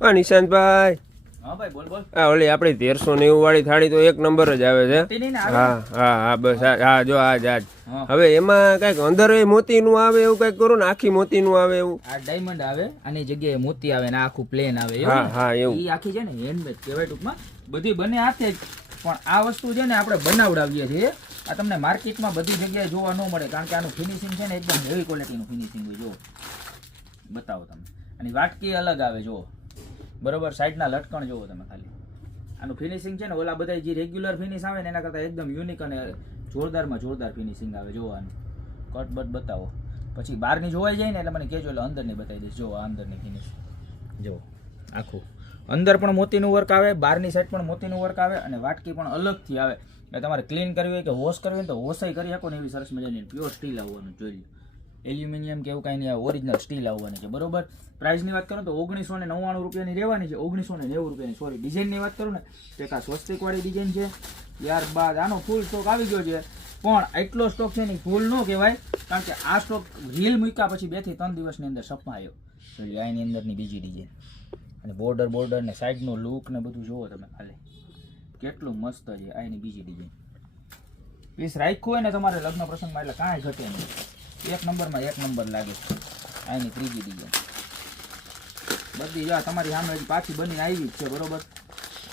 હા નિશાંતભાઈ, હા ભાઈ બોલ બોલ. આ ઓલી આપણી 1390 વાળી થાળી તો એક નંબર જ આવે છે. મોતી નહીં ને આવે હા હા હા બસ હા જો આજ આજ. હા. હવે એમાં કઈક અંદર મોતીનું આવે એવું કઈક કરો ને, આખી મોતીનું આવે એવું. આ ડાયમંડ આવે, આની જગ્યાએ મોતી આવે ને આખું પ્લેન આવે એવું હા ને? હા એવું. ઈ આખી છે ને હેન્ડમેડ કહેવાય ટૂંકમાં, બધી બને હાથે જ. પણ આ વસ્તુ છે ને આપણે બનાવડાવીએ છીએ. આ તમને માર્કેટમાં બધી જગ્યાએ જોવા ન મળે, કારણ કે આનું ફિનિશિંગ છે ને એકદમ હેવી ક્વોલિટીનું ફિનિશિંગ હોય. જો બતાવો તમે, આની વાટકી અલગ આવે જો, બરોબર. સાઈડના લટકણ જોવો તમે ખાલી. આનું ફિનિશિંગ છે ને ઓલા બધા જે રેગ્યુલર ફિનિશ આવે ને એના કરતાં એકદમ યુનિક અને જોરદારમાં જોરદાર ફિનિશિંગ આવે. જો આનું કટ બટ બતાવો, પછી બહારની જોવાઈ જાય ને એટલે મને કહેજો, એટલે અંદરની બતાવી દઈશ. જો આ અંદરની ફિનિશ જો, આખું અંદર પણ મોતીનું વર્ક આવે, બહારની સાઈડ પણ મોતીનું વર્ક આવે, અને વાટકી પણ અલગથી આવે. એટલે તમારે ક્લીન કરવી હોય કે વોશ કરવી હોય તો વોશાઈ કરી શકો ને એવી સરસ મજાની પ્યોર સ્ટીલ આવવાનું જોઈ લો. એલ્યુમિનિયમ કે એવું કાંઈ નહીં, ઓરિજિનલ સ્ટીલ આવવાની છે, બરોબર. પ્રાઇસની વાત કરું તો 1999 રૂપિયાની રહેવાની છે. 1990 રૂપિયાની, સોરી. ડિઝાઇનની વાત કરું ને તો એક આ સ્વસ્તિકવાળી ડિઝાઇન છે. ત્યારબાદ આનો ફૂલ સ્ટોક આવી ગયો છે, પણ એટલો સ્ટોક છે ને ફૂલ ન કહેવાય, કારણ કે આ સ્ટોક રીલ મૂક્યા પછી 2 થી 3 દિવસની અંદર સપમાયો. એટલે આની અંદરની બીજી ડિઝાઇન, અને બોર્ડર ને સાઈડનો લુક ને બધું જુઓ તમે ખાલી, કેટલું મસ્ત છે. આ એની બીજી ડિઝાઇન. પીસ રાખ્યું હોય ને તમારે લગ્ન પ્રસંગમાં એટલે કાંઈ ઘટે નહીં, એક નંબરમાં એક નંબર લાગે. આ એની ત્રીજી ડિઝાઇન. બધી જો તમારી સામે પાછી બની આવી જ છે, બરોબર.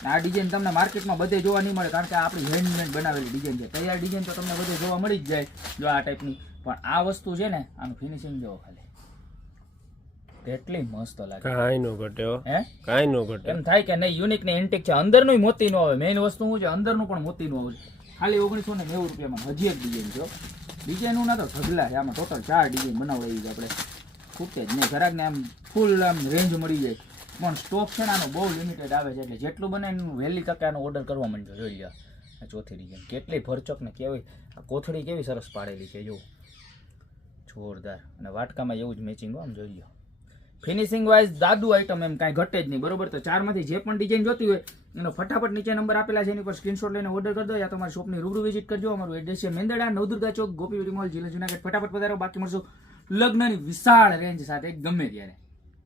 આ ડિઝાઇન તમને માર્કેટમાં બધે જોવા નહીં મળે, કારણ કે આપણી હેન્ડમેડ બનાવેલી ડિઝાઇન છે. તૈયાર ડિઝાઇન તો તમને બધે જોવા મળી જ જાય જો આ ટાઈપની, પણ આ વસ્તુ છે ને આનું ફિનિશિંગ જોવો ખાલી, કેટલી મસ્ત લાગે. કાંઈ નો ઘટે હો, હે કાંઈ નો ઘટે. એમ થાય કે નહીં યુનિક ને એન્ટિક છે. અંદરનું મોતી નો આવે, મેઇન વસ્તુ શું છે અંદરનું પણ મોતી નું આવે. ખાલી 1990 રૂપિયામાં હજી એક ડિઝાઇન છે. ડિઝાઇનનું ના તો ઢગલા છે, આમાં ટોટલ 4 ડિઝાઇન બનાવડાવી છે આપણે, ખૂટે જ નહીં. ઘરાકને આમ ફૂલ આમ રેન્જ મળી જાય, પણ સ્ટોક છે ને આનો બહુ લિમિટેડ આવે છે. એટલે જેટલું બને એનું વહેલી તકે આનો ઓર્ડર કરવા માંડજો. જોઈ લો આ ચોથી ડિઝાઇન, કેટલી ભરચક ને કેવી આ કોથળી કેવી સરસ પાડેલી છે, જો જોરદાર. અને વાટકામાં એવું જ મેચિંગ આમ જોઈ લો. ફિનિશિંગ વાઇઝ દાદુ આઈટમ, એમ કાંઈ ઘટે જ નહીં, બરોબર. તો 4માંથી જે પણ ડિઝાઇન જોતી હોય એનો ફટાફટ નીચે નંબર આપેલા છે એની પર સ્ક્રીનશોટ લઈને ઓર્ડર કરી દો, યા તમારી શોપની રૂબરૂ વિઝિટ કરજો. અમારું એડ્રેસ છે મેંદરડા, નવદુર્ગા ચોક, ગોપીવટી મોલ, જિલ્લા જુનાગઢ. ફટાફટ પધારો. બાકી મળશું લગ્નની વિશાળ રેન્જ સાથે ગમે ત્યારે.